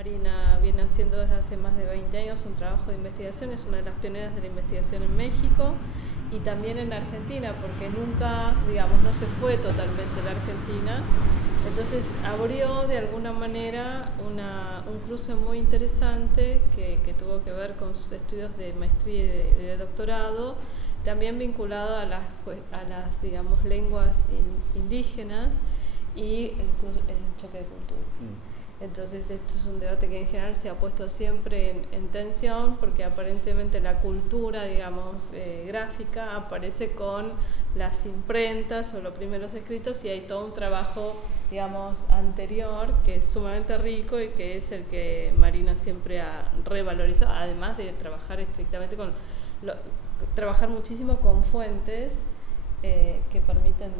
Marina viene haciendo desde hace más de 20 años un trabajo de investigación, es una de las pioneras de la investigación en México y también en Argentina, porque nunca, digamos, no se fue totalmente la Argentina. Entonces abrió de alguna manera un cruce muy interesante que tuvo que ver con sus estudios de maestría y de doctorado, también vinculado a las digamos, lenguas indígenas y el choque de culturas. Entonces esto es un debate que en general se ha puesto siempre en tensión, porque aparentemente la cultura, digamos, gráfica aparece con las imprentas o los primeros escritos, y hay todo un trabajo, digamos, anterior que es sumamente rico y que es el que Marina siempre ha revalorizado, además de trabajar estrictamente trabajar muchísimo con fuentes que permiten,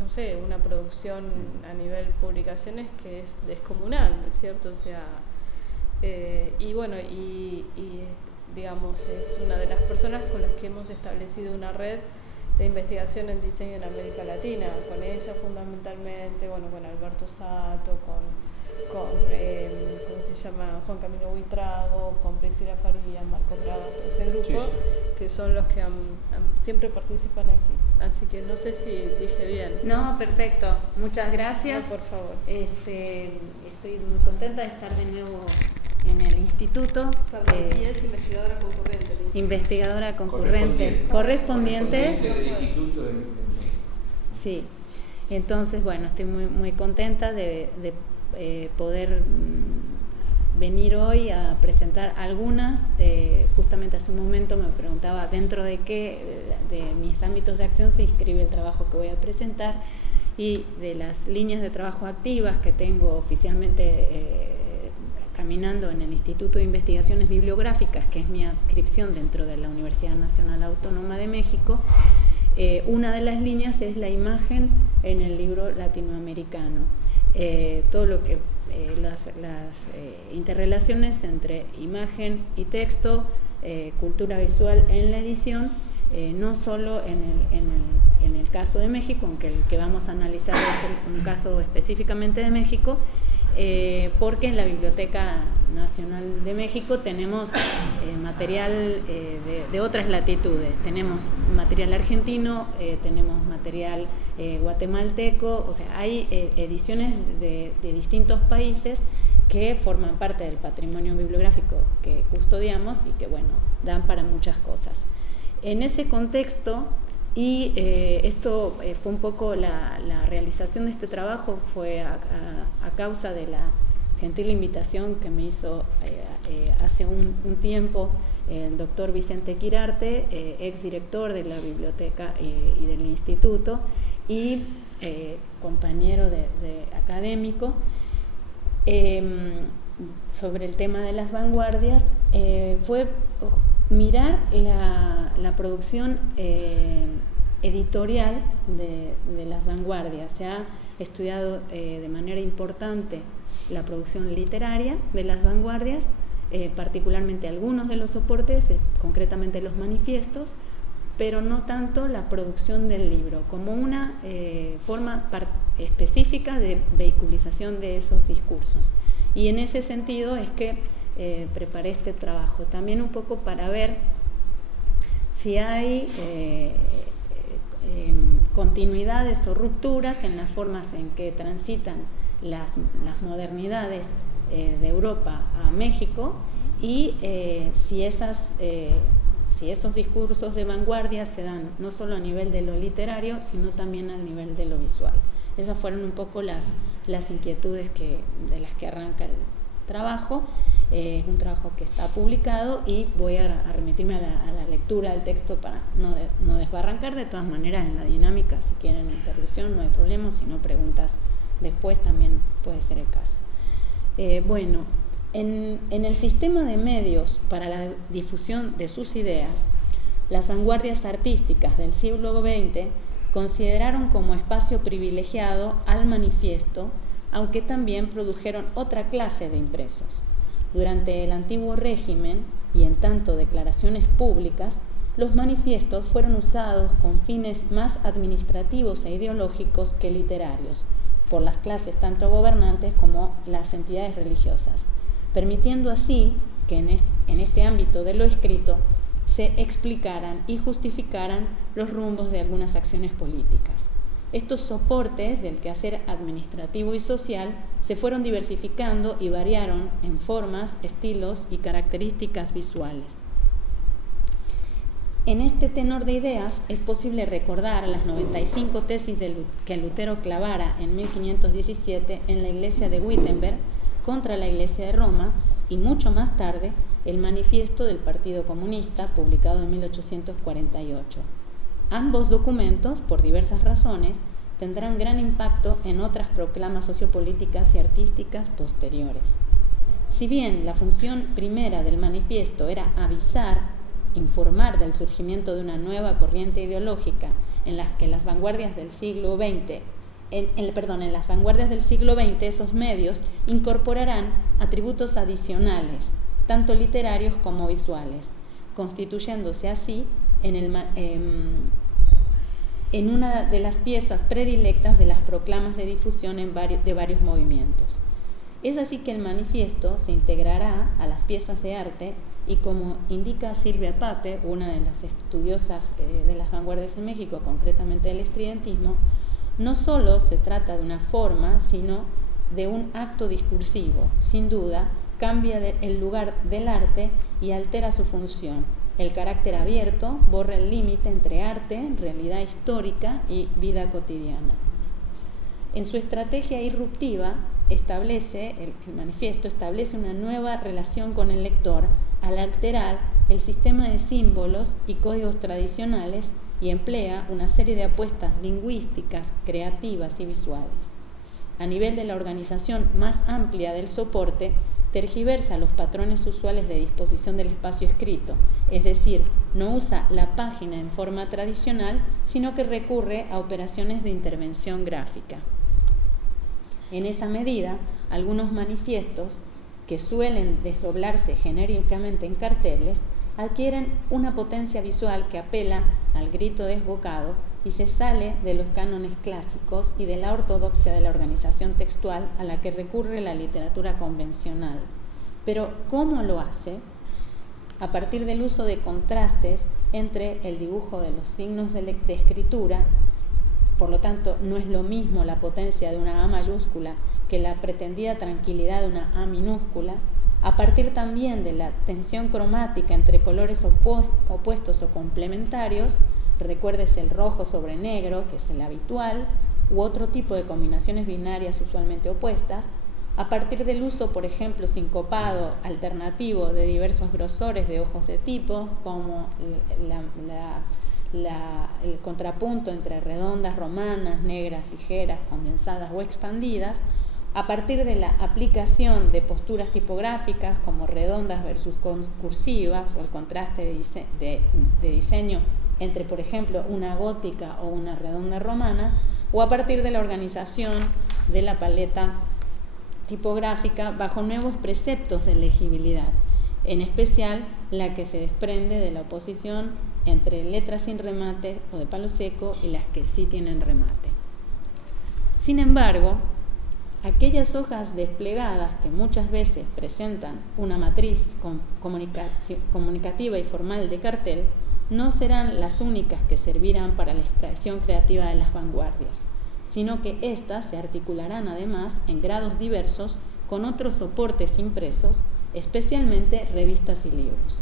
no sé, una producción a nivel publicaciones que es descomunal, ¿no es cierto? O sea, y bueno, y digamos, es una de las personas con las que hemos establecido una red de investigación en diseño en América Latina, con ella fundamentalmente, bueno, con Alberto Sato, con ¿cómo se llama? Juan Camilo Buitrago, con Priscila Farías, Marco Prado, todo ese grupo, sí, que son los que siempre participan aquí. Así que no sé si dije bien. No, perfecto. Muchas gracias. No, por favor. Estoy muy contenta de estar de nuevo en el instituto. Y es investigadora concurrente. Investigadora concurrente. Correspondiente del instituto de México. Sí. Entonces, bueno, estoy muy, muy contenta de poder venir hoy a presentar algunas. Justamente hace un momento me preguntaba dentro de qué de mis ámbitos de acción se inscribe el trabajo que voy a presentar, y de las líneas de trabajo activas que tengo oficialmente caminando en el Instituto de Investigaciones Bibliográficas, que es mi adscripción dentro de la Universidad Nacional Autónoma de México. Una de las líneas es la imagen en el libro latinoamericano. Todo lo que las interrelaciones entre imagen y texto, cultura visual en la edición, no solo en el caso de México, aunque el que vamos a analizar es un caso específicamente de México, porque en la Biblioteca Nacional de México tenemos material de otras latitudes. Tenemos material argentino, tenemos material guatemalteco, o sea, hay ediciones de distintos países que forman parte del patrimonio bibliográfico que custodiamos y que, bueno, dan para muchas cosas. En ese contexto, y esto fue un poco la realización de este trabajo, fue a causa de la gentil invitación que me hizo hace un tiempo el doctor Vicente Quirarte, exdirector de la biblioteca y del instituto, y compañero de académico, sobre el tema de las vanguardias. Fue mirar la producción editorial de las vanguardias. Se ha estudiado de manera importante la producción literaria de las vanguardias, particularmente algunos de los soportes, concretamente los manifiestos, pero no tanto la producción del libro, como una forma específica de vehiculización de esos discursos. Y en ese sentido es que preparé este trabajo, también un poco para ver si hay continuidades o rupturas en las formas en que transitan las modernidades de Europa a México, y si esos discursos de vanguardia se dan no solo a nivel de lo literario, sino también a nivel de lo visual. Esas fueron un poco las inquietudes de las que arranca el trabajo. Es un trabajo que está publicado y voy a remitirme a la lectura del texto para no desbarrancar. De todas maneras, en la dinámica, si quieren interrupción, no hay problema, si no preguntas después también puede ser el caso. Bueno, en el sistema de medios para la difusión de sus ideas, las vanguardias artísticas del siglo XX consideraron como espacio privilegiado al manifiesto, aunque también produjeron otra clase de impresos. Durante el antiguo régimen, y en tanto declaraciones públicas, los manifiestos fueron usados con fines más administrativos e ideológicos que literarios, por las clases tanto gobernantes como las entidades religiosas. permitiendo así que en este ámbito de lo escrito se explicaran y justificaran los rumbos de algunas acciones políticas. Estos soportes del quehacer administrativo y social se fueron diversificando y variaron en formas, estilos y características visuales. En este tenor de ideas es posible recordar las 95 tesis que Lutero clavara en 1517 en la iglesia de Wittenberg contra la iglesia de Roma y mucho más tarde el manifiesto del Partido Comunista publicado en 1848. Ambos documentos, por diversas razones, tendrán gran impacto en otras proclamas sociopolíticas y artísticas posteriores. Si bien la función primera del manifiesto era avisar, informar del surgimiento de una nueva corriente ideológica en las que las vanguardias del siglo XX, en las vanguardias del siglo XX esos medios incorporarán atributos adicionales, tanto literarios como visuales, constituyéndose así en una de las piezas predilectas de las proclamas de difusión de varios movimientos. Es así que el manifiesto se integrará a las piezas de arte y, como indica Silvia Pape, una de las estudiosas de las vanguardias en México, concretamente del estridentismo, no solo se trata de una forma, sino de un acto discursivo. Sin duda, cambia el lugar del arte y altera su función. El carácter abierto borra el límite entre arte, realidad histórica y vida cotidiana. En su estrategia irruptiva, el manifiesto establece una nueva relación con el lector al alterar el sistema de símbolos y códigos tradicionales y emplea una serie de apuestas lingüísticas, creativas y visuales. A nivel de la organización más amplia del soporte, tergiversa los patrones usuales de disposición del espacio escrito, es decir, no usa la página en forma tradicional, sino que recurre a operaciones de intervención gráfica. En esa medida, algunos manifiestos, que suelen desdoblarse genéricamente en carteles, adquieren una potencia visual que apela al grito desbocado y se sale de los cánones clásicos y de la ortodoxia de la organización textual a la que recurre la literatura convencional. Pero, ¿cómo lo hace? A partir del uso de contrastes entre el dibujo de los signos de escritura. Por lo tanto, no es lo mismo la potencia de una A mayúscula que la pretendida tranquilidad de una A minúscula, a partir también de la tensión cromática entre colores opuestos o complementarios, recuérdese el rojo sobre negro, que es el habitual, u otro tipo de combinaciones binarias usualmente opuestas, a partir del uso, por ejemplo, sincopado, alternativo de diversos grosores de ojos de tipo, como el contrapunto entre redondas romanas, negras, ligeras, condensadas o expandidas, a partir de la aplicación de posturas tipográficas como redondas versus cursivas o el contraste de diseño entre, por ejemplo, una gótica o una redonda romana, o a partir de la organización de la paleta tipográfica bajo nuevos preceptos de legibilidad, en especial la que se desprende de la oposición entre letras sin remate o de palo seco y las que sí tienen remate. Sin embargo, aquellas hojas desplegadas que muchas veces presentan una matriz comunicativa y formal de cartel no serán las únicas que servirán para la expresión creativa de las vanguardias, sino que éstas se articularán además en grados diversos con otros soportes impresos, especialmente revistas y libros.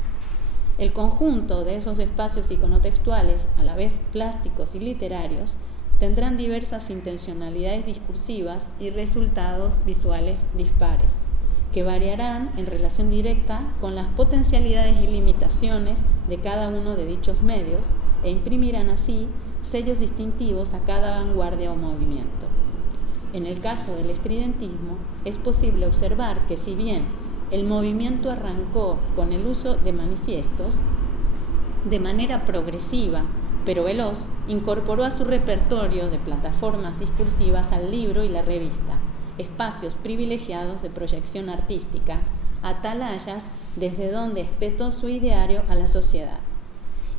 El conjunto de esos espacios iconotextuales, a la vez plásticos y literarios, tendrán diversas intencionalidades discursivas y resultados visuales dispares, que variarán en relación directa con las potencialidades y limitaciones de cada uno de dichos medios e imprimirán así sellos distintivos a cada vanguardia o movimiento. En el caso del estridentismo, es posible observar que si bien el movimiento arrancó con el uso de manifiestos, de manera progresiva pero veloz, incorporó a su repertorio de plataformas discursivas al libro y la revista, espacios privilegiados de proyección artística, atalayas desde donde espetó su ideario a la sociedad.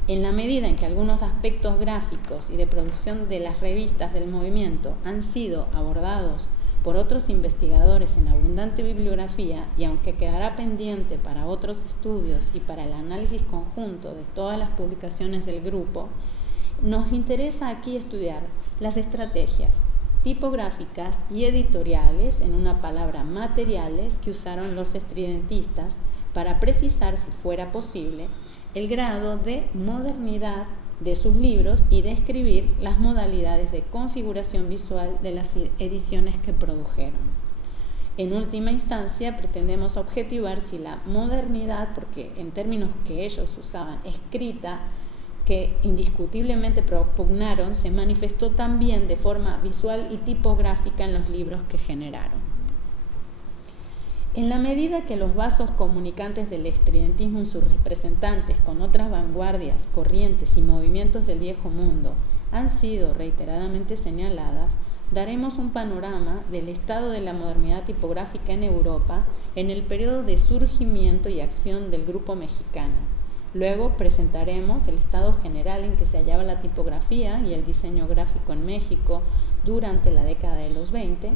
En la medida en que algunos aspectos gráficos y de producción de las revistas del movimiento han sido abordados por otros investigadores en abundante bibliografía, y aunque quedará pendiente para otros estudios y para el análisis conjunto de todas las publicaciones del grupo, nos interesa aquí estudiar las estrategias tipográficas y editoriales, en una palabra materiales, que usaron los estridentistas para precisar, si fuera posible, el grado de modernidad de sus libros y describir las modalidades de configuración visual de las ediciones que produjeron. En última instancia, pretendemos objetivar si la modernidad, porque en términos que ellos usaban, escrita, que indiscutiblemente propugnaron, se manifestó también de forma visual y tipográfica en los libros que generaron. En la medida que los vasos comunicantes del estridentismo y sus representantes con otras vanguardias, corrientes y movimientos del viejo mundo han sido reiteradamente señaladas, daremos un panorama del estado de la modernidad tipográfica en Europa en el periodo de surgimiento y acción del grupo mexicano. Luego presentaremos el estado general en que se hallaba la tipografía y el diseño gráfico en México durante la década de los 20,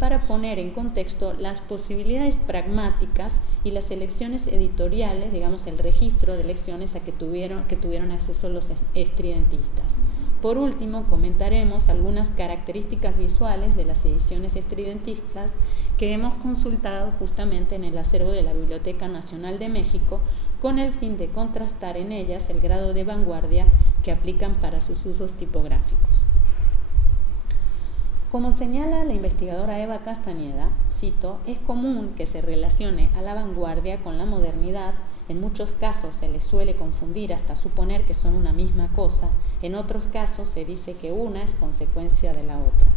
para poner en contexto las posibilidades pragmáticas y las elecciones editoriales, digamos el registro de elecciones a que tuvieron acceso los estridentistas. Por último, comentaremos algunas características visuales de las ediciones estridentistas que hemos consultado justamente en el acervo de la Biblioteca Nacional de México, con el fin de contrastar en ellas el grado de vanguardia que aplican para sus usos tipográficos. Como señala la investigadora Eva Castañeda, cito, es común que se relacione a la vanguardia con la modernidad. En muchos casos se les suele confundir hasta suponer que son una misma cosa, en otros casos se dice que una es consecuencia de la otra.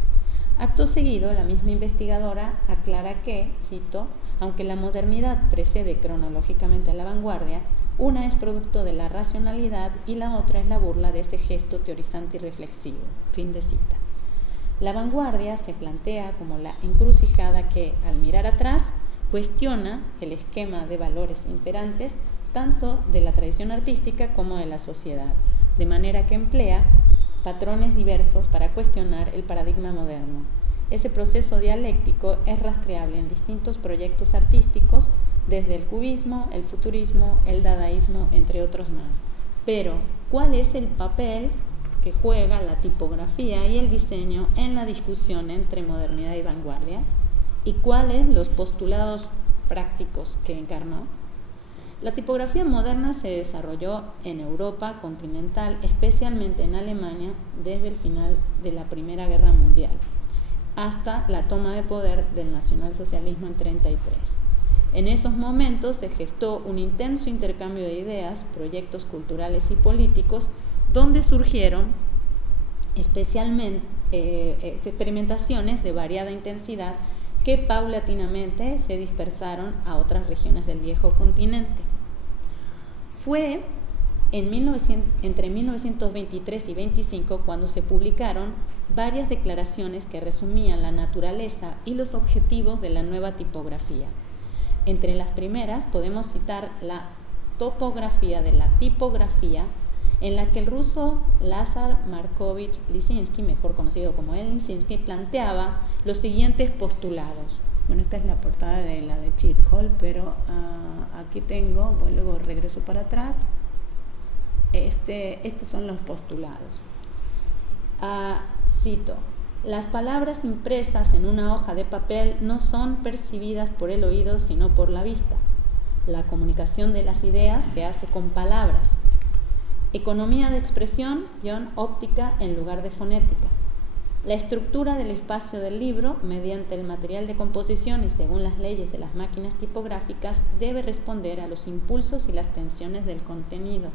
Acto seguido, la misma investigadora aclara que, cito, aunque la modernidad precede cronológicamente a la vanguardia, una es producto de la racionalidad y la otra es la burla de ese gesto teorizante y reflexivo. Fin de cita. La vanguardia se plantea como la encrucijada que, al mirar atrás, cuestiona el esquema de valores imperantes tanto de la tradición artística como de la sociedad, de manera que emplea patrones diversos para cuestionar el paradigma moderno. Ese proceso dialéctico es rastreable en distintos proyectos artísticos, desde el cubismo, el futurismo, el dadaísmo, entre otros más. Pero, ¿cuál es el papel que juega la tipografía y el diseño en la discusión entre modernidad y vanguardia? ¿Y cuáles los postulados prácticos que encarnó? La tipografía moderna se desarrolló en Europa continental, especialmente en Alemania, desde el final de la Primera Guerra Mundial hasta la toma de poder del nacionalsocialismo en 1933. En esos momentos se gestó un intenso intercambio de ideas, proyectos culturales y políticos, donde surgieron especialmente experimentaciones de variada intensidad que paulatinamente se dispersaron a otras regiones del viejo continente. Fue entre 1923 y 25 cuando se publicaron varias declaraciones que resumían la naturaleza y los objetivos de la nueva tipografía. Entre las primeras podemos citar la topografía de la tipografía, en la que el ruso Lazar Markovich Lisinski, mejor conocido como el Lisinski, planteaba los siguientes postulados. Bueno, esta es la portada de la de Cheat Hall, pero aquí tengo, luego regreso para atrás. Estos son los postulados. Cito: las palabras impresas en una hoja de papel no son percibidas por el oído, sino por la vista. La comunicación de las ideas se hace con palabras. Economía de expresión, óptica en lugar de fonética. La estructura del espacio del libro, mediante el material de composición y según las leyes de las máquinas tipográficas, debe responder a los impulsos y las tensiones del contenido.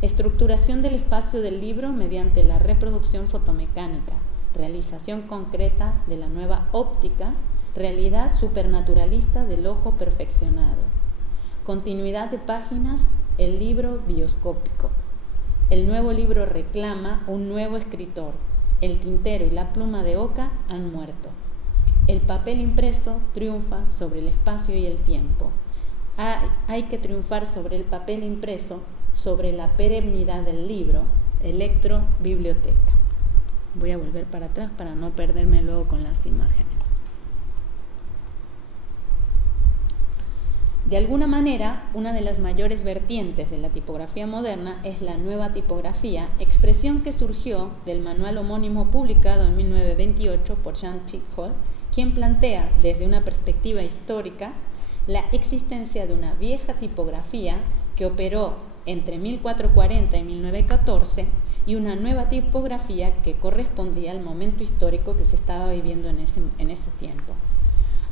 Estructuración del espacio del libro mediante la reproducción fotomecánica, realización concreta de la nueva óptica, realidad supernaturalista del ojo perfeccionado. Continuidad de páginas, el libro bioscópico. El nuevo libro reclama un nuevo escritor. El tintero y la pluma de oca han muerto. El papel impreso triunfa sobre el espacio y el tiempo. Hay que triunfar sobre el papel impreso, sobre la perennidad del libro. Electrobiblioteca. Voy a volver para atrás para no perderme luego con las imágenes. De alguna manera, una de las mayores vertientes de la tipografía moderna es la nueva tipografía, expresión que surgió del manual homónimo publicado en 1928 por Jean Chitthol, quien plantea desde una perspectiva histórica la existencia de una vieja tipografía que operó entre 1440 y 1914 y una nueva tipografía que correspondía al momento histórico que se estaba viviendo en ese tiempo.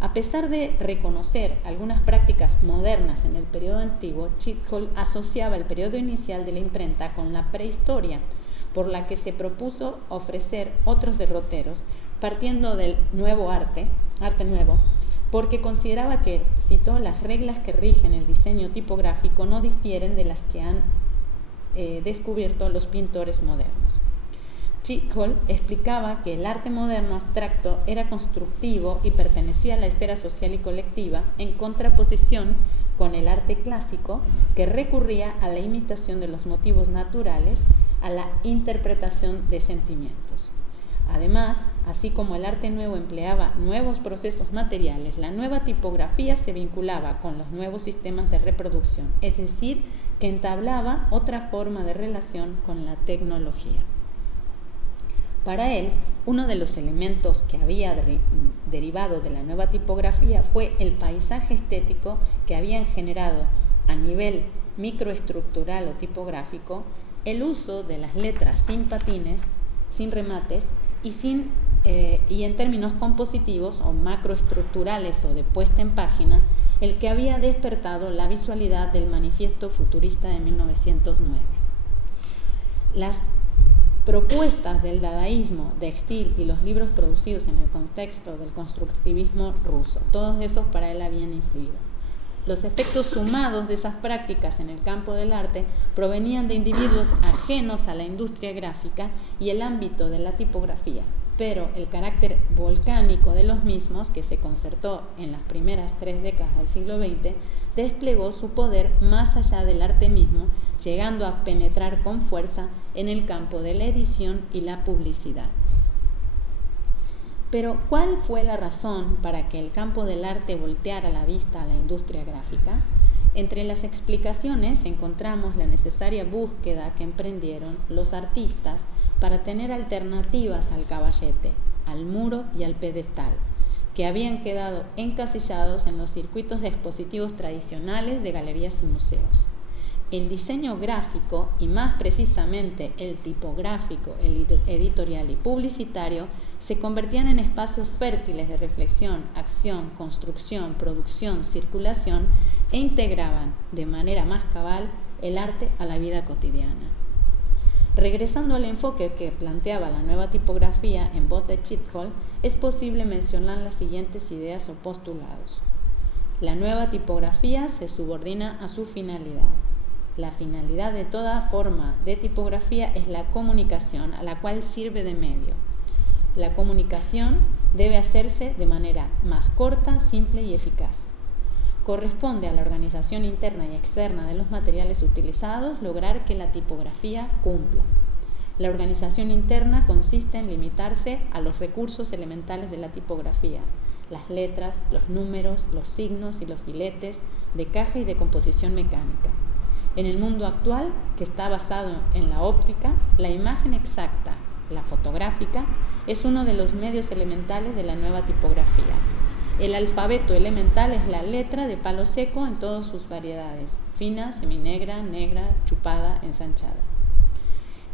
A pesar de reconocer algunas prácticas modernas en el periodo antiguo, Chitthol asociaba el periodo inicial de la imprenta con la prehistoria, por la que se propuso ofrecer otros derroteros, partiendo del nuevo arte nuevo, porque consideraba que, cito, las reglas que rigen el diseño tipográfico no difieren de las que han descubierto los pintores modernos. Chitthol explicaba que el arte moderno abstracto era constructivo y pertenecía a la esfera social y colectiva, en contraposición con el arte clásico, que recurría a la imitación de los motivos naturales, a la interpretación de sentimientos. Además, así como el arte nuevo empleaba nuevos procesos materiales, la nueva tipografía se vinculaba con los nuevos sistemas de reproducción, es decir, que entablaba otra forma de relación con la tecnología. Para él, uno de los elementos que había derivado de la nueva tipografía fue el paisaje estético que habían generado a nivel microestructural o tipográfico el uso de las letras sin patines, sin remates y en términos compositivos o macroestructurales o de puesta en página, el que había despertado la visualidad del manifiesto futurista de 1909. Las propuestas del dadaísmo, de Stil y los libros producidos en el contexto del constructivismo ruso, todos esos para él habían influido. Los efectos sumados de esas prácticas en el campo del arte provenían de individuos ajenos a la industria gráfica y el ámbito de la tipografía, pero el carácter volcánico de los mismos, que se concertó en las primeras 3 décadas del siglo XX, desplegó su poder más allá del arte mismo, llegando a penetrar con fuerza en el campo de la edición y la publicidad. Pero, ¿cuál fue la razón para que el campo del arte volteara la vista a la industria gráfica? Entre las explicaciones encontramos la necesaria búsqueda que emprendieron los artistas para tener alternativas al caballete, al muro y al pedestal, que habían quedado encasillados en los circuitos expositivos tradicionales de galerías y museos. El diseño gráfico, y más precisamente el tipográfico, el editorial y publicitario, se convertían en espacios fértiles de reflexión, acción, construcción, producción, circulación e integraban de manera más cabal el arte a la vida cotidiana. Regresando al enfoque que planteaba la nueva tipografía en voz de Chitthol, es posible mencionar las siguientes ideas o postulados. La nueva tipografía se subordina a su finalidad. La finalidad de toda forma de tipografía es la comunicación, a la cual sirve de medio. La comunicación debe hacerse de manera más corta, simple y eficaz. Corresponde a la organización interna y externa de los materiales utilizados lograr que la tipografía cumpla. La organización interna consiste en limitarse a los recursos elementales de la tipografía, las letras, los números, los signos y los filetes de caja y de composición mecánica. En el mundo actual, que está basado en la óptica, la imagen exacta, la fotográfica, es uno de los medios elementales de la nueva tipografía. El alfabeto elemental es la letra de palo seco en todas sus variedades, fina, seminegra, negra, chupada, ensanchada.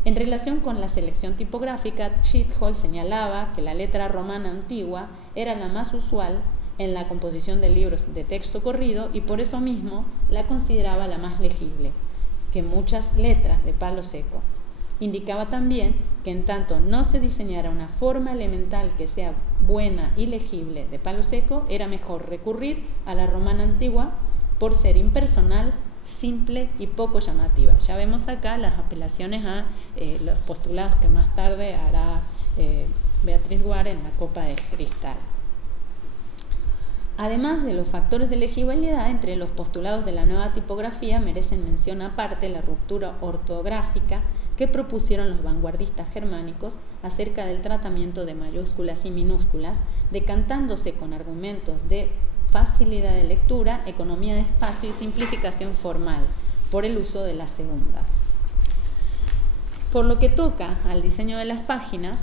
En relación con la selección tipográfica, Chitthol señalaba que la letra romana antigua era la más usual en la composición de libros de texto corrido y por eso mismo la consideraba la más legible que muchas letras de palo seco. Indicaba también que en tanto no se diseñara una forma elemental que sea buena y legible de palo seco, era mejor recurrir a la romana antigua por ser impersonal, simple y poco llamativa. Ya vemos acá las apelaciones a los postulados que más tarde hará Beatriz Guar en La copa de cristal. Además de los factores de legibilidad, entre los postulados de la nueva tipografía merecen mención aparte la ruptura ortográfica que propusieron los vanguardistas germánicos acerca del tratamiento de mayúsculas y minúsculas, decantándose con argumentos de facilidad de lectura, economía de espacio y simplificación formal, por el uso de las segundas. Por lo que toca al diseño de las páginas,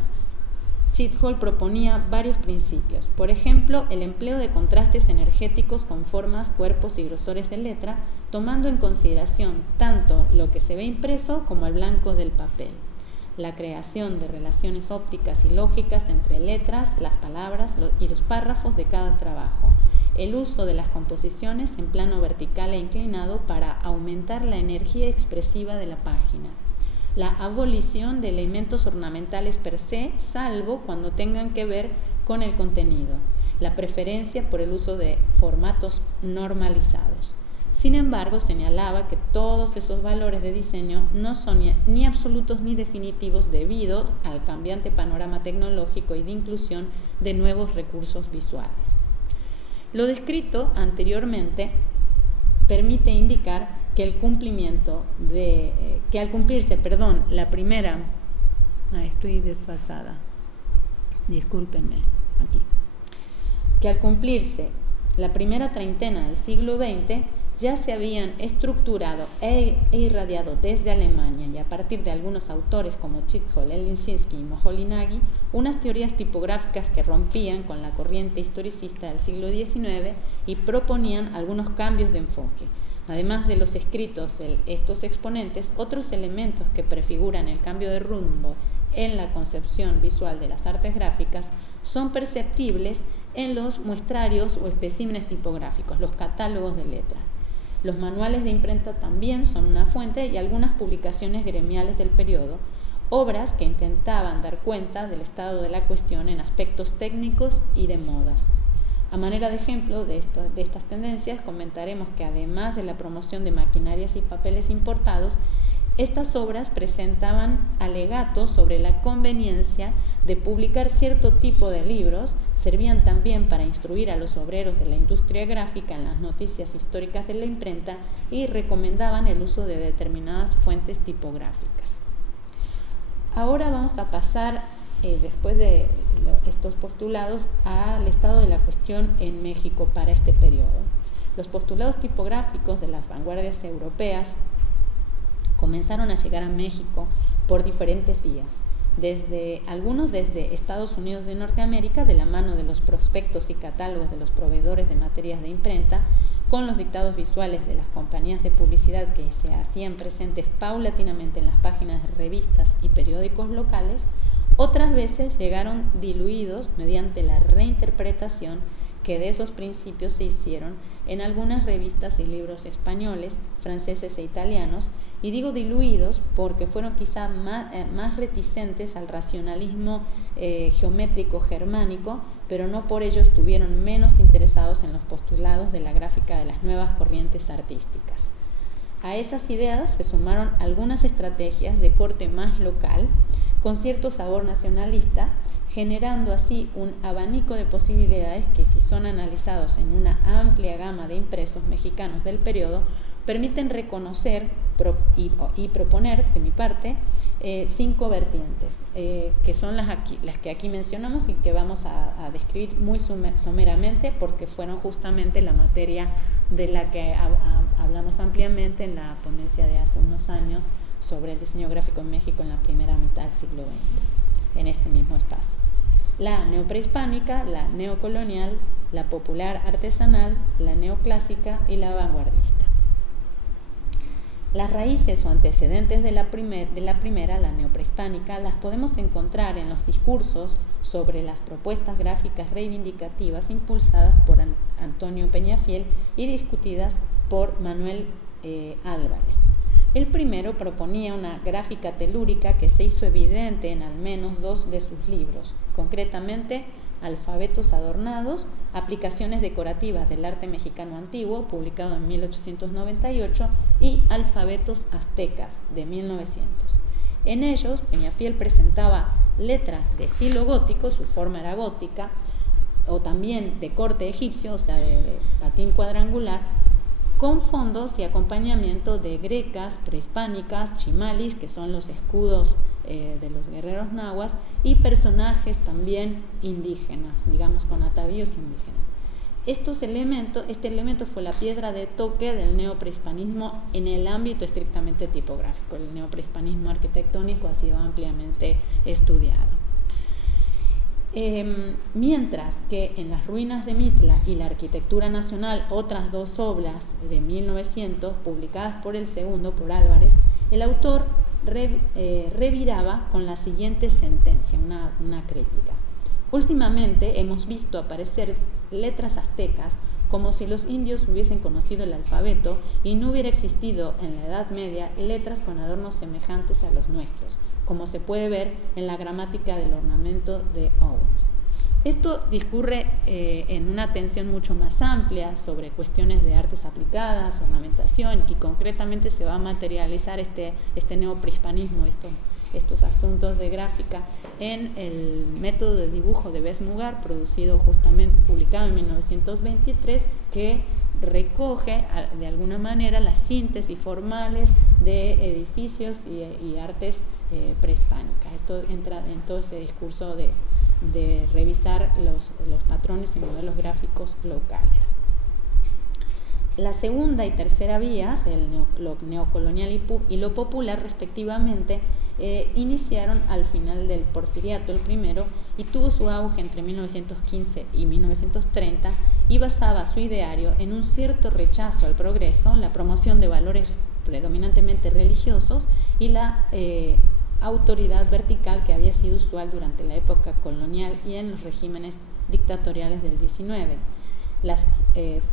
Chithol proponía varios principios. Por ejemplo, el empleo de contrastes energéticos con formas, cuerpos y grosores de letra, tomando en consideración tanto lo que se ve impreso como el blanco del papel. La creación de relaciones ópticas y lógicas entre letras, las palabras y los párrafos de cada trabajo. El uso de las composiciones en plano vertical e inclinado para aumentar la energía expresiva de la página. La abolición de elementos ornamentales per se, salvo cuando tengan que ver con el contenido. La preferencia por el uso de formatos normalizados. Sin embargo, señalaba que todos esos valores de diseño no son ni absolutos ni definitivos debido al cambiante panorama tecnológico y de inclusión de nuevos recursos visuales. Lo descrito anteriormente permite indicar que al cumplirse la primera, estoy desfasada, discúlpenme aquí, que al cumplirse la primera treintena del siglo XX ya se habían estructurado e irradiado desde Alemania y a partir de algunos autores como Chithol, Lisinski y Moholy-Nagy unas teorías tipográficas que rompían con la corriente historicista del siglo XIX y proponían algunos cambios de enfoque. Además de los escritos de estos exponentes, otros elementos que prefiguran el cambio de rumbo en la concepción visual de las artes gráficas son perceptibles en los muestrarios o especímenes tipográficos, los catálogos de letras. Los manuales de imprenta también son una fuente y algunas publicaciones gremiales del periodo, obras que intentaban dar cuenta del estado de la cuestión en aspectos técnicos y de modas. A manera de ejemplo de estas tendencias, comentaremos que además de la promoción de maquinarias y papeles importados, estas obras presentaban alegatos sobre la conveniencia de publicar cierto tipo de libros, servían también para instruir a los obreros de la industria gráfica en las noticias históricas de la imprenta y recomendaban el uso de determinadas fuentes tipográficas. Ahora vamos a pasar, después de estos postulados, al estado de la cuestión en México para este periodo. Los postulados tipográficos de las vanguardias europeas comenzaron a llegar a México por diferentes vías. Algunos desde Estados Unidos de Norteamérica, de la mano de los prospectos y catálogos de los proveedores de materias de imprenta, con los dictados visuales de las compañías de publicidad que se hacían presentes paulatinamente en las páginas de revistas y periódicos locales. Otras veces llegaron diluidos mediante la reinterpretación que de esos principios se hicieron en algunas revistas y libros españoles, franceses e italianos, y digo diluidos porque fueron quizá más reticentes al racionalismo geométrico germánico, pero no por ello estuvieron menos interesados en los postulados de la gráfica de las nuevas corrientes artísticas. A esas ideas se sumaron algunas estrategias de corte más local, con cierto sabor nacionalista, generando así un abanico de posibilidades que, si son analizados en una amplia gama de impresos mexicanos del periodo, permiten reconocer y proponer, de mi parte, 5 vertientes, que son las que aquí mencionamos y que vamos a describir muy someramente porque fueron justamente la materia de la que hablamos ampliamente en la ponencia de hace unos años sobre el diseño gráfico en México en la primera mitad del siglo XX, en este mismo espacio. La neoprehispánica, la neocolonial, la popular artesanal, la neoclásica y la vanguardista. Las raíces o antecedentes de la primera, la neoprehispánica, las podemos encontrar en los discursos sobre las propuestas gráficas reivindicativas impulsadas por Antonio Peñafiel y discutidas por Manuel Álvarez. El primero proponía una gráfica telúrica que se hizo evidente en al menos 2 de sus libros, concretamente Alfabetos adornados, aplicaciones decorativas del arte mexicano antiguo, publicado en 1898, y Alfabetos aztecas, de 1900. En ellos, Peñafiel presentaba letras de estilo gótico, su forma era gótica, o también de corte egipcio, o sea, de patín cuadrangular, con fondos y acompañamiento de grecas, prehispánicas, chimalis, que son los escudos de los guerreros nahuas, y personajes también indígenas, digamos con atavíos indígenas. Este elemento fue la piedra de toque del neoprehispanismo en el ámbito estrictamente tipográfico. El neoprehispanismo arquitectónico ha sido ampliamente estudiado. Mientras que en las ruinas de Mitla y la arquitectura nacional, otras dos obras de 1900 publicadas por el segundo, por Álvarez, el autor reviraba con la siguiente sentencia, una crítica. Últimamente hemos visto aparecer letras aztecas como si los indios hubiesen conocido el alfabeto y no hubiera existido en la Edad Media letras con adornos semejantes a los nuestros, como se puede ver en la gramática del ornamento de Owens. Esto discurre en una atención mucho más amplia sobre cuestiones de artes aplicadas, ornamentación, y concretamente se va a materializar este neoprehispanismo, estos asuntos de gráfica en el método de dibujo de Bess Mugar, publicado en 1923, que recoge de alguna manera las síntesis formales de edificios y artes prehispánicas. Esto entra en todo ese discurso de revisar los patrones y modelos gráficos locales. La segunda y tercera vías, lo neocolonial y lo popular respectivamente, iniciaron al final del Porfiriato el primero y tuvo su auge entre 1915 y 1930 y basaba su ideario en un cierto rechazo al progreso, la promoción de valores predominantemente religiosos y la autoridad vertical que había sido usual durante la época colonial y en los regímenes dictatoriales del 19. Las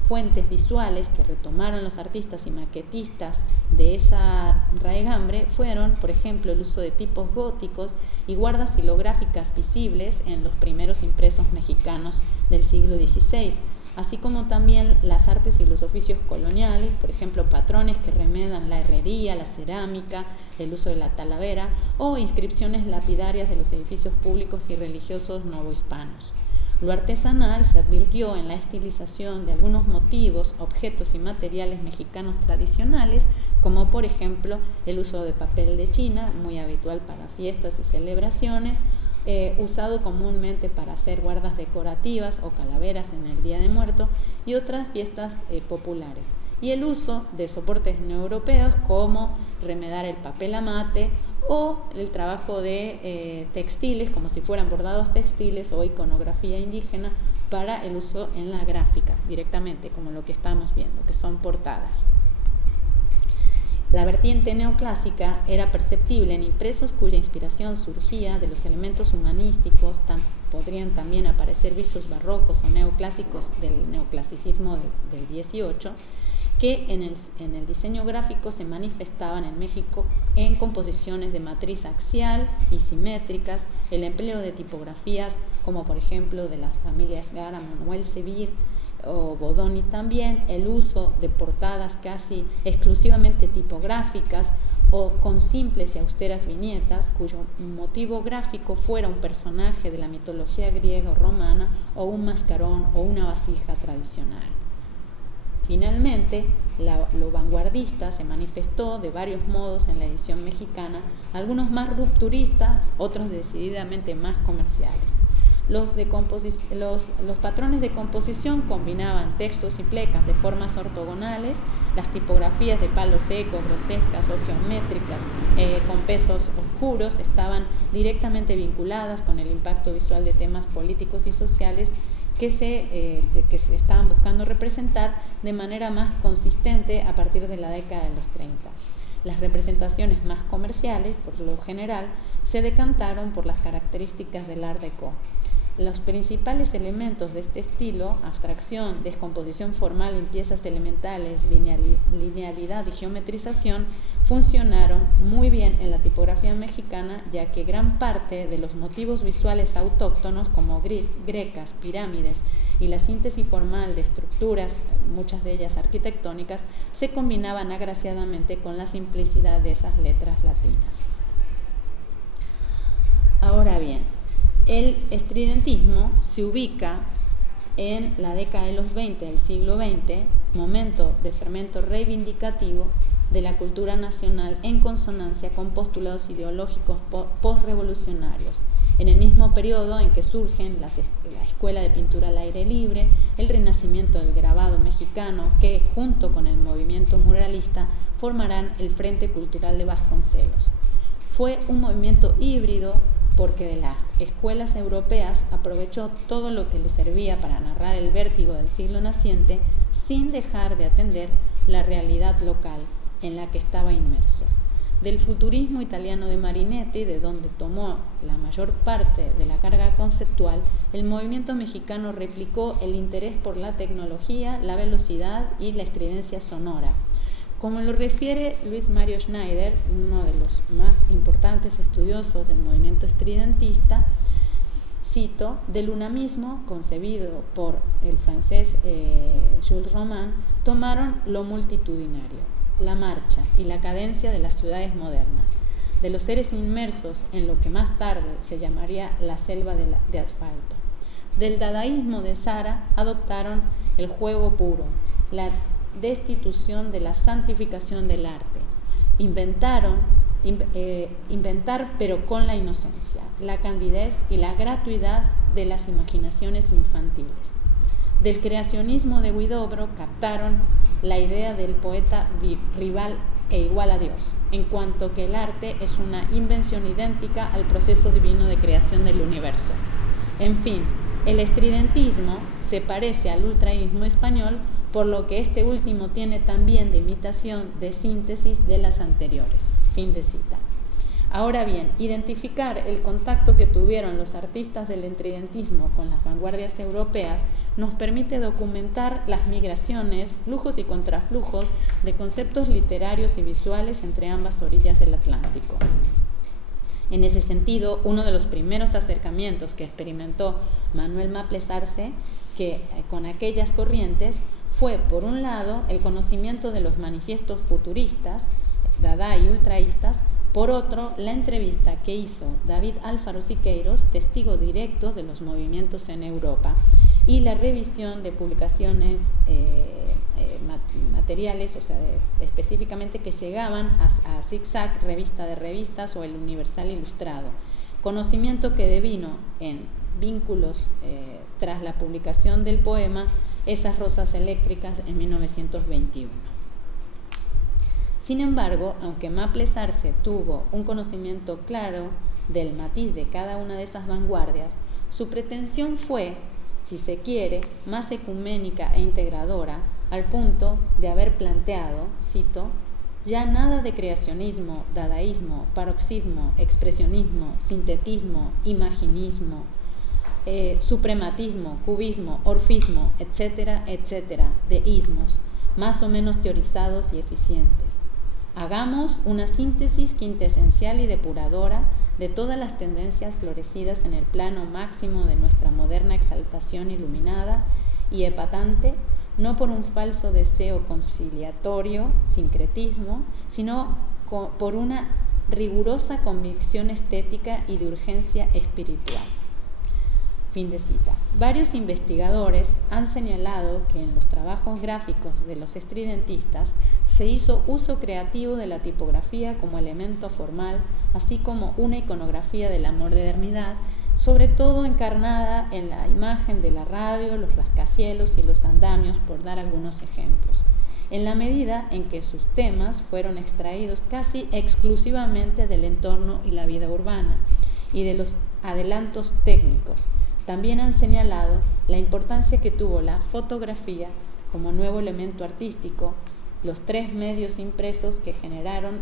fuentes visuales que retomaron los artistas y maquetistas de esa raigambre fueron, por ejemplo, el uso de tipos góticos y guardas silográficas visibles en los primeros impresos mexicanos del siglo XVI, así como también las artes y los oficios coloniales, por ejemplo, patrones que remedan la herrería, la cerámica, el uso de la talavera o inscripciones lapidarias de los edificios públicos y religiosos novohispanos. Lo artesanal se advirtió en la estilización de algunos motivos, objetos y materiales mexicanos tradicionales, como por ejemplo el uso de papel de China, muy habitual para fiestas y celebraciones, usado comúnmente para hacer guardas decorativas o calaveras en el Día de Muertos y otras fiestas populares. Y el uso de soportes neoeuropeos como remedar el papel a mate o el trabajo de textiles, como si fueran bordados textiles o iconografía indígena para el uso en la gráfica, directamente, como lo que estamos viendo, que son portadas. La vertiente neoclásica era perceptible en impresos cuya inspiración surgía de los elementos humanísticos, podrían también aparecer visos barrocos o neoclásicos del neoclasicismo del 18, que en el diseño gráfico se manifestaban en México en composiciones de matriz axial y simétricas, el empleo de tipografías como por ejemplo de las familias Gara, Manuel Sevir o Bodoni también, el uso de portadas casi exclusivamente tipográficas o con simples y austeras viñetas cuyo motivo gráfico fuera un personaje de la mitología griega o romana o un mascarón o una vasija tradicional. Finalmente, lo vanguardista se manifestó de varios modos en la edición mexicana, algunos más rupturistas, otros decididamente más comerciales. Los patrones de composición combinaban textos y plecas de formas ortogonales, las tipografías de palo seco, grotescas o geométricas con pesos oscuros estaban directamente vinculadas con el impacto visual de temas políticos y sociales que se estaban buscando representar de manera más consistente a partir de la década de los 30. Las representaciones más comerciales, por lo general, se decantaron por las características del Art Deco. Los principales elementos de este estilo, abstracción, descomposición formal en piezas elementales, linealidad y geometrización, funcionaron muy bien en la tipografía mexicana, ya que gran parte de los motivos visuales autóctonos como grecas, pirámides y la síntesis formal de estructuras, muchas de ellas arquitectónicas, se combinaban agraciadamente con la simplicidad de esas letras latinas. Ahora bien, el estridentismo se ubica en la década de los 20 del siglo XX, momento de fermento reivindicativo de la cultura nacional en consonancia con postulados ideológicos postrevolucionarios. en el mismo periodo en que surgen la Escuela de Pintura al Aire Libre, el renacimiento del grabado mexicano, que junto con el movimiento muralista formarán el Frente Cultural de Vasconcelos. Fue un movimiento híbrido porque de las escuelas europeas aprovechó todo lo que le servía para narrar el vértigo del siglo naciente sin dejar de atender la realidad local en la que estaba inmerso. Del futurismo italiano de Marinetti, de donde tomó la mayor parte de la carga conceptual, el movimiento mexicano replicó el interés por la tecnología, la velocidad y la estridencia sonora. Como lo refiere Luis Mario Schneider, uno de los más importantes estudiosos del movimiento estridentista, cito, del unamismo concebido por el francés Jules Roman, tomaron lo multitudinario, la marcha y la cadencia de las ciudades modernas, de los seres inmersos en lo que más tarde se llamaría la selva de asfalto. Del dadaísmo de Sara adoptaron el juego puro, la destitución de la santificación del arte. Inventar pero con la inocencia, la candidez y la gratuidad de las imaginaciones infantiles. Del creacionismo de Huidobro captaron la idea del poeta rival e igual a Dios, en cuanto que el arte es una invención idéntica al proceso divino de creación del universo. En fin, el estridentismo se parece al ultraísmo español, por lo que este último tiene también de imitación, de síntesis de las anteriores. Fin de cita. Ahora bien, identificar el contacto que tuvieron los artistas del estridentismo con las vanguardias europeas nos permite documentar las migraciones, flujos y contraflujos de conceptos literarios y visuales entre ambas orillas del Atlántico. En ese sentido, uno de los primeros acercamientos que experimentó Manuel Maples Arce con aquellas corrientes fue, por un lado, el conocimiento de los manifiestos futuristas, dada y ultraístas, por otro, la entrevista que hizo David Alfaro Siqueiros, testigo directo de los movimientos en Europa, y la revisión de publicaciones materiales, o sea, específicamente que llegaban a Zigzag, Revista de Revistas o el Universal Ilustrado. Conocimiento que devino en vínculos tras la publicación del poema Esas rosas eléctricas en 1921. Sin embargo, aunque Maples Arce tuvo un conocimiento claro del matiz de cada una de esas vanguardias, su pretensión fue, si se quiere, más ecuménica e integradora, al punto de haber planteado, cito, ya nada de creacionismo, dadaísmo, paroxismo, expresionismo, sintetismo, imaginismo, suprematismo, cubismo, orfismo, etcétera, etcétera, de ismos, más o menos teorizados y eficientes. Hagamos una síntesis quintesencial y depuradora de todas las tendencias florecidas en el plano máximo de nuestra moderna exaltación iluminada y epatante, no por un falso deseo conciliatorio, sincretismo, sino por una rigurosa convicción estética y de urgencia espiritual. Fin de cita. Varios investigadores han señalado que en los trabajos gráficos de los estridentistas se hizo uso creativo de la tipografía como elemento formal, así como una iconografía de la modernidad, sobre todo encarnada en la imagen de la radio, los rascacielos y los andamios, por dar algunos ejemplos, en la medida en que sus temas fueron extraídos casi exclusivamente del entorno y la vida urbana y de los adelantos técnicos. También han señalado la importancia que tuvo la fotografía como nuevo elemento artístico, los tres medios impresos que generaron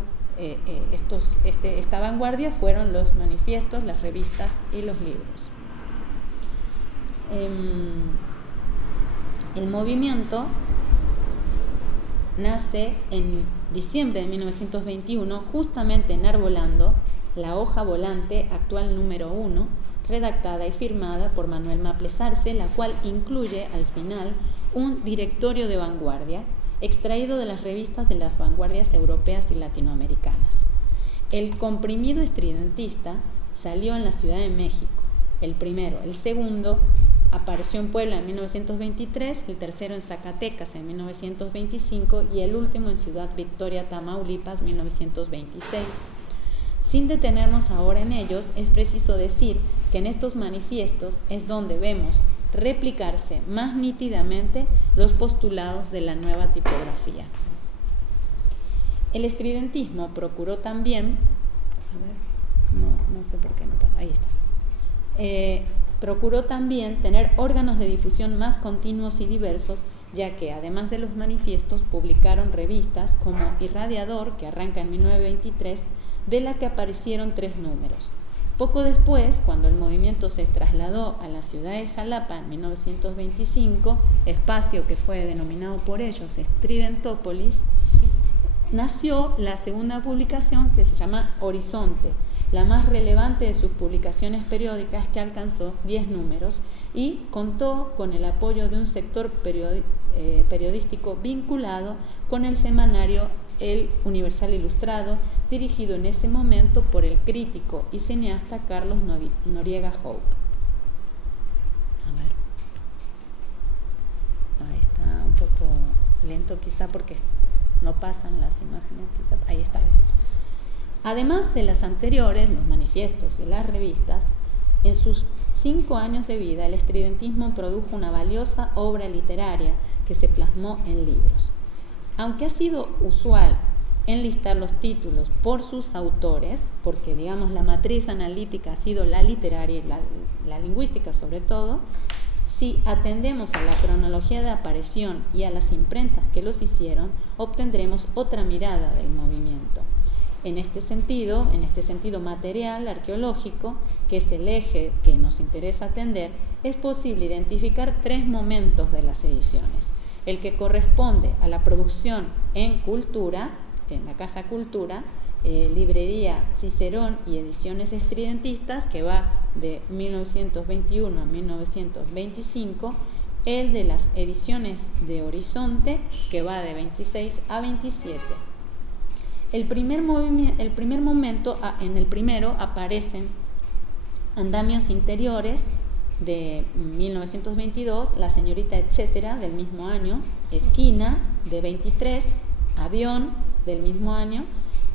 esta vanguardia fueron los manifiestos, las revistas y los libros. El movimiento nace en diciembre de 1921, justamente enarbolando la hoja volante actual número 1, redactada y firmada por Manuel Maples Arce, la cual incluye al final un directorio de vanguardia extraído de las revistas de las vanguardias europeas y latinoamericanas. El comprimido estridentista salió en la Ciudad de México, el primero. El segundo apareció en Puebla en 1923, el tercero en Zacatecas en 1925 y el último en Ciudad Victoria, Tamaulipas, 1926. Sin detenernos ahora en ellos, es preciso decir que en estos manifiestos es donde vemos replicarse más nítidamente los postulados de la nueva tipografía. El estridentismo procuró también, no sé por qué no pasa, ahí está. Procuró también tener órganos de difusión más continuos y diversos, ya que además de los manifiestos publicaron revistas como Irradiador, que arranca en 1923, de la que aparecieron 3 números. Poco después, cuando el movimiento se trasladó a la ciudad de Jalapa en 1925, espacio que fue denominado por ellos Estridentópolis, nació la segunda publicación, que se llama Horizonte, la más relevante de sus publicaciones periódicas, que alcanzó 10 números y contó con el apoyo de un sector periodístico vinculado con el semanario El Universal Ilustrado, dirigido en ese momento por el crítico y cineasta Carlos Noriega Hope. A ver. Ahí está un poco lento quizá porque no pasan las imágenes, quizá. Ahí está. Además de las anteriores, los manifiestos y las revistas, en sus 5 años de vida el estridentismo produjo una valiosa obra literaria que se plasmó en libros. Aunque ha sido usual enlistar los títulos por sus autores, porque digamos la matriz analítica ha sido la literaria y la lingüística sobre todo, si atendemos a la cronología de aparición y a las imprentas que los hicieron, obtendremos otra mirada del movimiento. En este sentido material, arqueológico, que es el eje que nos interesa atender, es posible identificar 3 momentos de las ediciones. El que corresponde a la producción en Cultura, en la Casa Cultura, Librería Cicerón y Ediciones Estridentistas, que va de 1921 a 1925, el de las ediciones de Horizonte, que va de 26 a 27. En el primero aparecen Andamios Interiores de 1922, La Señorita Etcétera del mismo año, Esquina de 23, Avión del mismo año,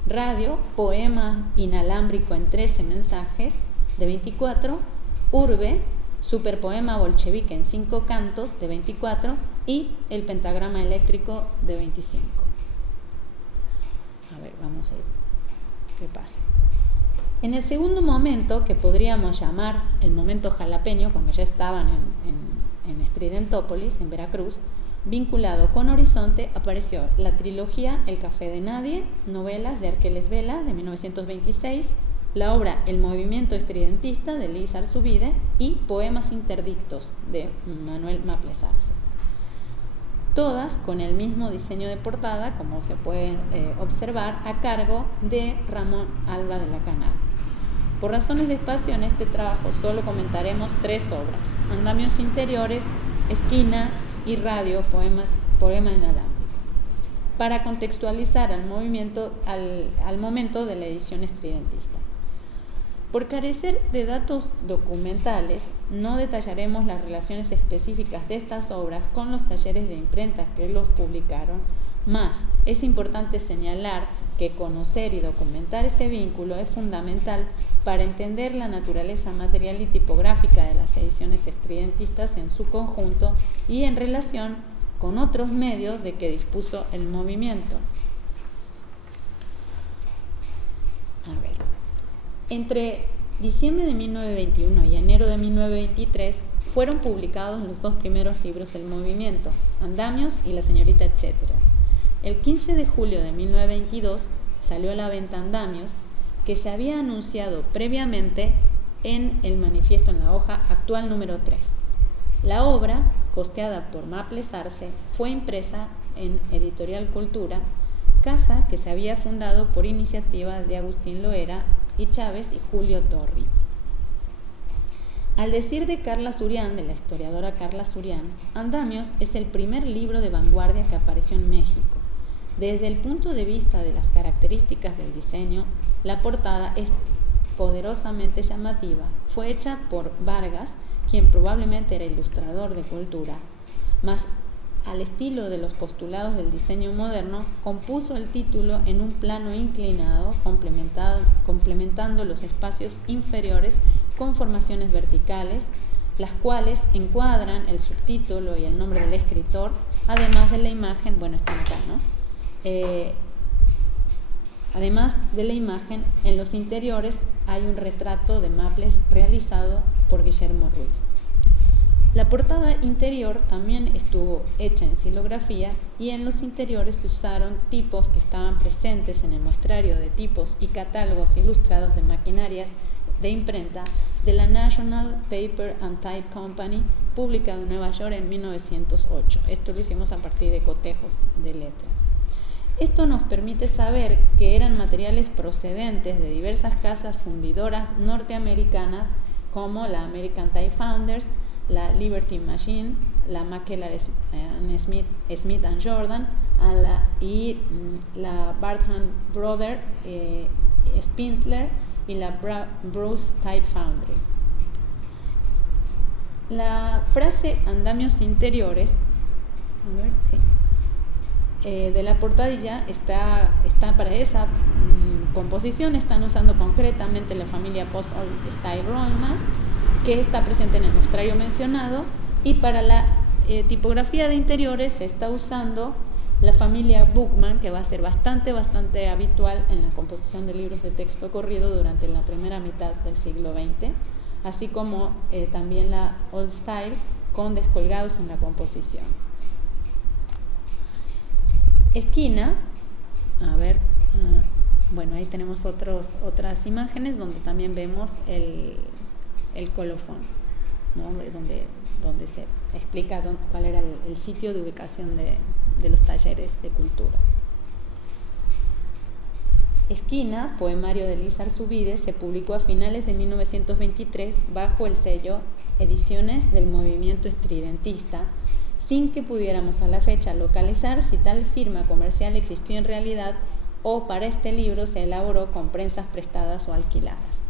Radio, Poema Inalámbrico en 13 mensajes de 24, Urbe, Superpoema Bolchevique en 5 cantos de 24 y El Pentagrama Eléctrico de 25. A ver, vamos a ver qué pasa. En el segundo momento, que podríamos llamar el momento jalapeño, cuando ya estaban en Estridentópolis, en Veracruz, vinculado con Horizonte, apareció la trilogía El Café de Nadie, novelas de Arqueles Vela de 1926, la obra El Movimiento Estridentista de Luis Arzubide y Poemas Interdictos de Manuel Maples Arce. Todas con el mismo diseño de portada, como se puede observar, a cargo de Ramón Alba de la Canal. Por razones de espacio, en este trabajo solo comentaremos 3 obras: Andamios Interiores, Esquina y Radio, Poema Inalámbrico, para contextualizar al movimiento al momento de la edición estridentista. Por carecer de datos documentales, no detallaremos las relaciones específicas de estas obras con los talleres de imprenta que los publicaron, mas es importante señalar que conocer y documentar ese vínculo es fundamental para entender la naturaleza material y tipográfica de las ediciones estridentistas en su conjunto y en relación con otros medios de que dispuso el movimiento. A ver. Entre diciembre de 1921 y enero de 1923 fueron publicados los 2 primeros libros del movimiento, Andamios y La Señorita Etcétera. El 15 de julio de 1922 salió a la venta Andamios, que se había anunciado previamente en el manifiesto en la hoja actual número 3. La obra, costeada por Maples Arce, fue impresa en Editorial Cultura, casa que se había fundado por iniciativa de Agustín Loera y Chávez y Julio Torri. Al decir de Carla Surian, de la historiadora Carla Surian, Andamios es el primer libro de vanguardia que apareció en México. Desde el punto de vista de las características del diseño, la portada es poderosamente llamativa. Fue hecha por Vargas, quien probablemente era ilustrador de Cultura, mas al estilo de los postulados del diseño moderno, compuso el título en un plano inclinado, complementando los espacios inferiores con formaciones verticales, las cuales encuadran el subtítulo y el nombre del escritor, además de la imagen, bueno, están acá, ¿no? Además de la imagen, en los interiores hay un retrato de Maples realizado por Guillermo Ruiz. La portada interior también estuvo hecha en xilografía y en los interiores se usaron tipos que estaban presentes en el muestrario de tipos y catálogos ilustrados de maquinarias de imprenta de la National Paper and Type Company, publicado en Nueva York en 1908. Esto lo hicimos a partir de cotejos de letras. Esto nos permite saber que eran materiales procedentes de diversas casas fundidoras norteamericanas como la American Type Founders, la Liberty Machine, la McKellar Smith and Jordan y la Bartham Brothers Spindler y la Bruce Type Foundry. La frase andamios interiores de la portadilla está para esa composición. Están usando concretamente la familia Post-Old-Style-Roman, que está presente en el muestrario mencionado, y para la tipografía de interiores se está usando la familia Bookman, que va a ser bastante habitual en la composición de libros de texto corrido durante la primera mitad del siglo XX, así como también la Old Style con descolgados en la composición. Esquina, bueno, ahí tenemos otras imágenes donde también vemos el colofón, ¿no? donde se explica cuál era el sitio de ubicación de los talleres de cultura. Esquina, poemario de Liz Arzubides, se publicó a finales de 1923 bajo el sello Ediciones del Movimiento Estridentista, sin que pudiéramos a la fecha localizar si tal firma comercial existió en realidad o para este libro se elaboró con prensas prestadas o alquiladas,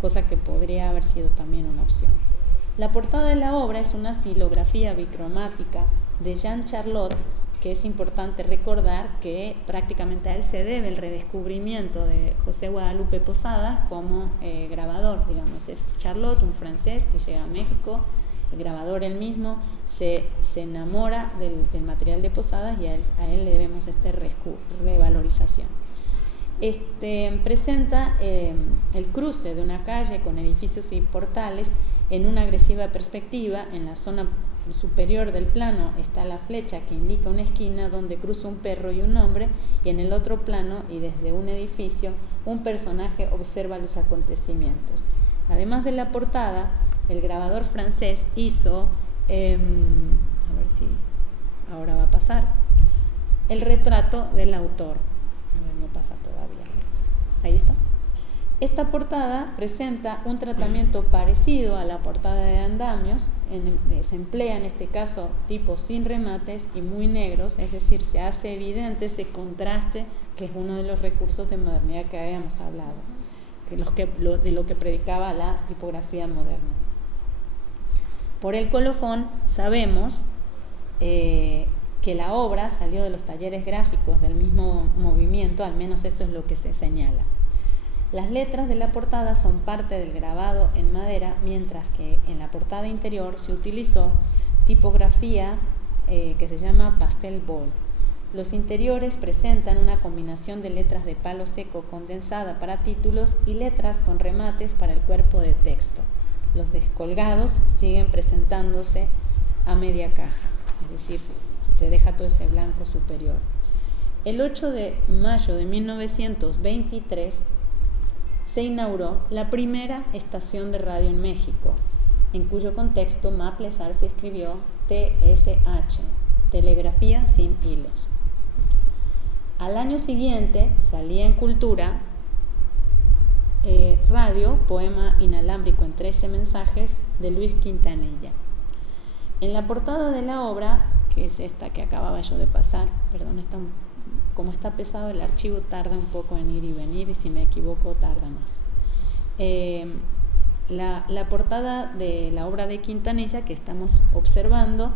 cosa que podría haber sido también una opción. La portada de la obra es una xilografía bicromática de Jean Charlotte, que es importante recordar que prácticamente a él se debe el redescubrimiento de José Guadalupe Posadas como grabador, digamos. Es Charlotte, un francés que llega a México, el grabador él mismo, se enamora del material de Posadas y a él le debemos esta revalorización. Presenta el cruce de una calle con edificios y portales en una agresiva perspectiva. En la zona superior del plano está la flecha que indica una esquina donde cruza un perro y un hombre, y en el otro plano y desde un edificio un personaje observa los acontecimientos. Además de la portada, el grabador francés hizo, a ver si ahora va a pasar, el retrato del autor. A ver, no pasa todavía. Ahí está. Esta portada presenta un tratamiento parecido a la portada de andamios. Se emplea en este caso tipos sin remates y muy negros, es decir, se hace evidente ese contraste que es uno de los recursos de modernidad que habíamos hablado, de lo que predicaba la tipografía moderna. Por el colofón sabemos que la obra salió de los talleres gráficos del mismo movimiento, al menos eso es lo que se señala. Las letras de la portada son parte del grabado en madera, mientras que en la portada interior se utilizó tipografía que se llama pastel bold. Los interiores presentan una combinación de letras de palo seco condensada para títulos y letras con remates para el cuerpo de texto. Los descolgados siguen presentándose a media caja, es decir, se deja todo ese blanco superior. El 8 de mayo de 1923 se inauguró la primera estación de radio en México, en cuyo contexto Maples Arce escribió TSH, Telegrafía sin hilos. Al año siguiente salía en Cultura Radio, poema inalámbrico en 13 mensajes de Luis Quintanilla. En la portada de la obra, que es esta que acababa yo de pasar, perdón, como está pesado el archivo tarda un poco en ir y venir y si me equivoco tarda más. La portada de la obra de Quintanilla que estamos observando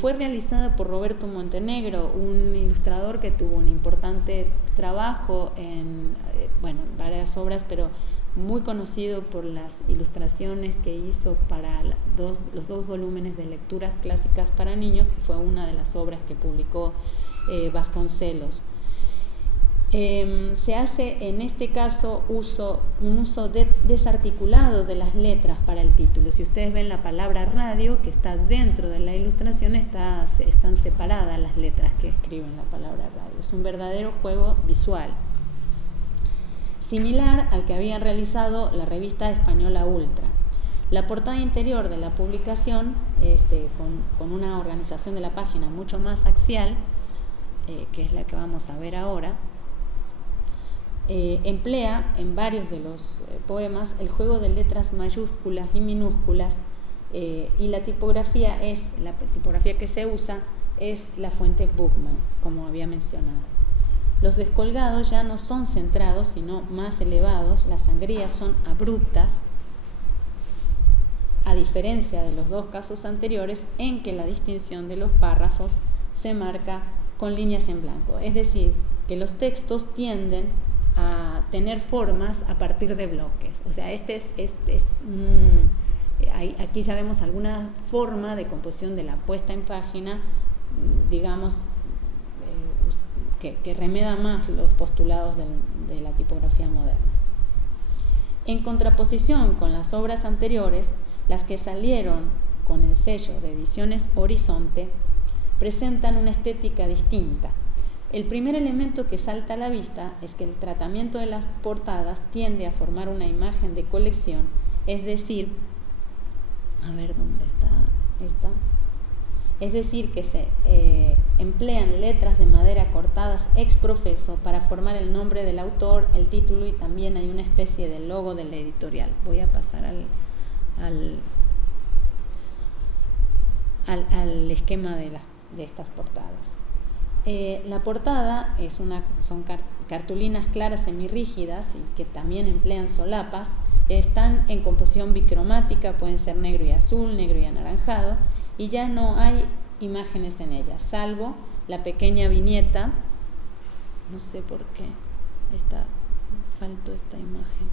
Fue realizada por Roberto Montenegro, un ilustrador que tuvo un importante trabajo en varias obras, pero muy conocido por las ilustraciones que hizo para los 2 volúmenes de lecturas clásicas para niños, que fue una de las obras que publicó Vasconcelos. Se hace en este caso un uso desarticulado de las letras para el título. Si ustedes ven la palabra radio, que está dentro de la ilustración, están separadas las letras que escriben la palabra radio. Es un verdadero juego visual, similar al que había realizado la revista española Ultra. La portada interior de la publicación, con una organización de la página mucho más axial, que es la que vamos a ver ahora, emplea en varios de los poemas el juego de letras mayúsculas y minúsculas, y la tipografía que se usa es la fuente Bookman, como había mencionado. Los descolgados ya no son centrados, sino más elevados. Las sangrías son abruptas, a diferencia de los 2 casos anteriores, en que la distinción de los párrafos se marca con líneas en blanco. Es decir, que los textos tienden a tener formas a partir de bloques. O sea, aquí ya vemos alguna forma de composición de la puesta en página, digamos, que remeda más los postulados de la tipografía moderna. En contraposición con las obras anteriores, las que salieron con el sello de Ediciones Horizonte presentan una estética distinta. El primer elemento que salta a la vista es que el tratamiento de las portadas tiende a formar una imagen de colección, es decir, ¿dónde está esta? Es decir, que se emplean letras de madera cortadas ex profeso para formar el nombre del autor, el título, y también hay una especie de logo de la editorial. Voy a pasar al esquema de estas portadas. La portada son cartulinas claras semirrígidas y que también emplean solapas. Están en composición bicromática, pueden ser negro y azul, negro y anaranjado, y ya no hay imágenes en ellas, salvo la pequeña viñeta. No sé por qué faltó esta imagen.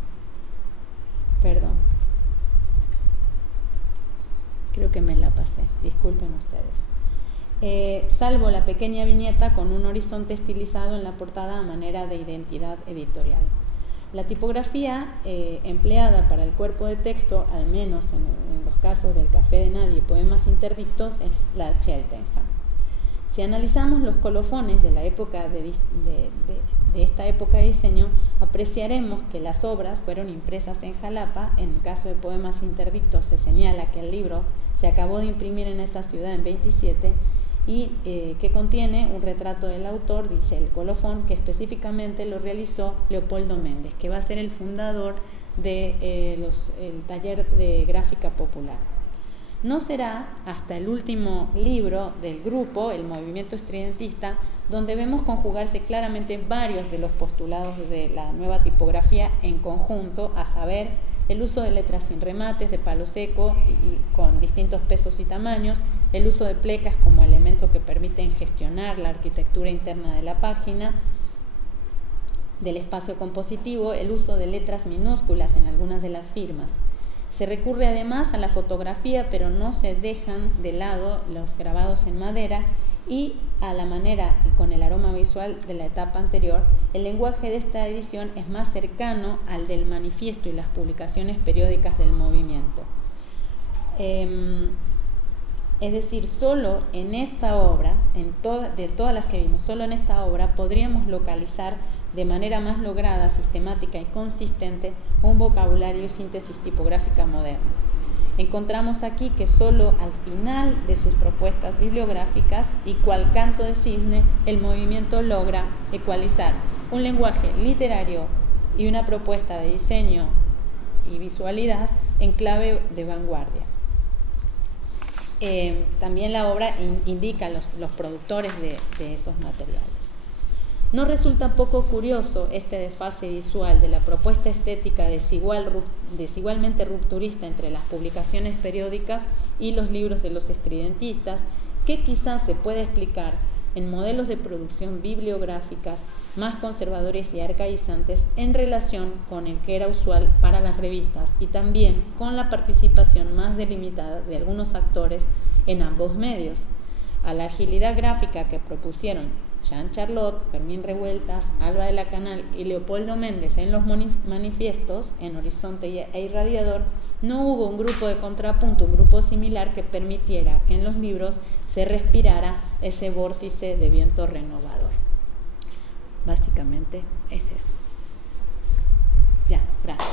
Perdón. Creo que me la pasé, disculpen ustedes. Salvo la pequeña viñeta con un horizonte estilizado en la portada a manera de identidad editorial. La tipografía empleada para el cuerpo de texto, al menos en los casos del Café de Nadie y Poemas Interdictos, es la Cheltenham. Si analizamos los colofones de la época de esta época de diseño, apreciaremos que las obras fueron impresas en Jalapa. En el caso de Poemas Interdictos se señala que el libro se acabó de imprimir en esa ciudad en 27 y que contiene un retrato del autor, dice el colofón, que específicamente lo realizó Leopoldo Méndez, que va a ser el fundador del taller de gráfica popular. No será hasta el último libro del grupo, El Movimiento Estridentista, donde vemos conjugarse claramente varios de los postulados de la nueva tipografía en conjunto, a saber, el uso de letras sin remates, de palo seco y con distintos pesos y tamaños, el uso de plecas como elemento que permiten gestionar la arquitectura interna de la página, del espacio compositivo, el uso de letras minúsculas en algunas de las firmas. Se recurre además a la fotografía, pero no se dejan de lado los grabados en madera, y a la manera y con el aroma visual de la etapa anterior, el lenguaje de esta edición es más cercano al del manifiesto y las publicaciones periódicas del movimiento. Es decir, solo en esta obra, de todas las que vimos, solo en esta obra podríamos localizar de manera más lograda, sistemática y consistente un vocabulario y síntesis tipográfica modernos. Encontramos aquí que solo al final de sus propuestas bibliográficas, y cual canto de cisne, el movimiento logra ecualizar un lenguaje literario y una propuesta de diseño y visualidad en clave de vanguardia. También la obra indica los productores de esos materiales. No resulta poco curioso este desfase visual de la propuesta estética desigualmente rupturista entre las publicaciones periódicas y los libros de los estridentistas, que quizás se puede explicar en modelos de producción bibliográficas más conservadores y arcaizantes en relación con el que era usual para las revistas, y también con la participación más delimitada de algunos actores en ambos medios. A la agilidad gráfica que propusieron Jean Charlotte, Fermín Revueltas, Alba de la Canal y Leopoldo Méndez en los manifiestos, en Horizonte e Irradiador, no hubo un grupo de contrapunto, un grupo similar que permitiera que en los libros se respirara ese vórtice de viento renovador. Básicamente es eso. Ya, gracias.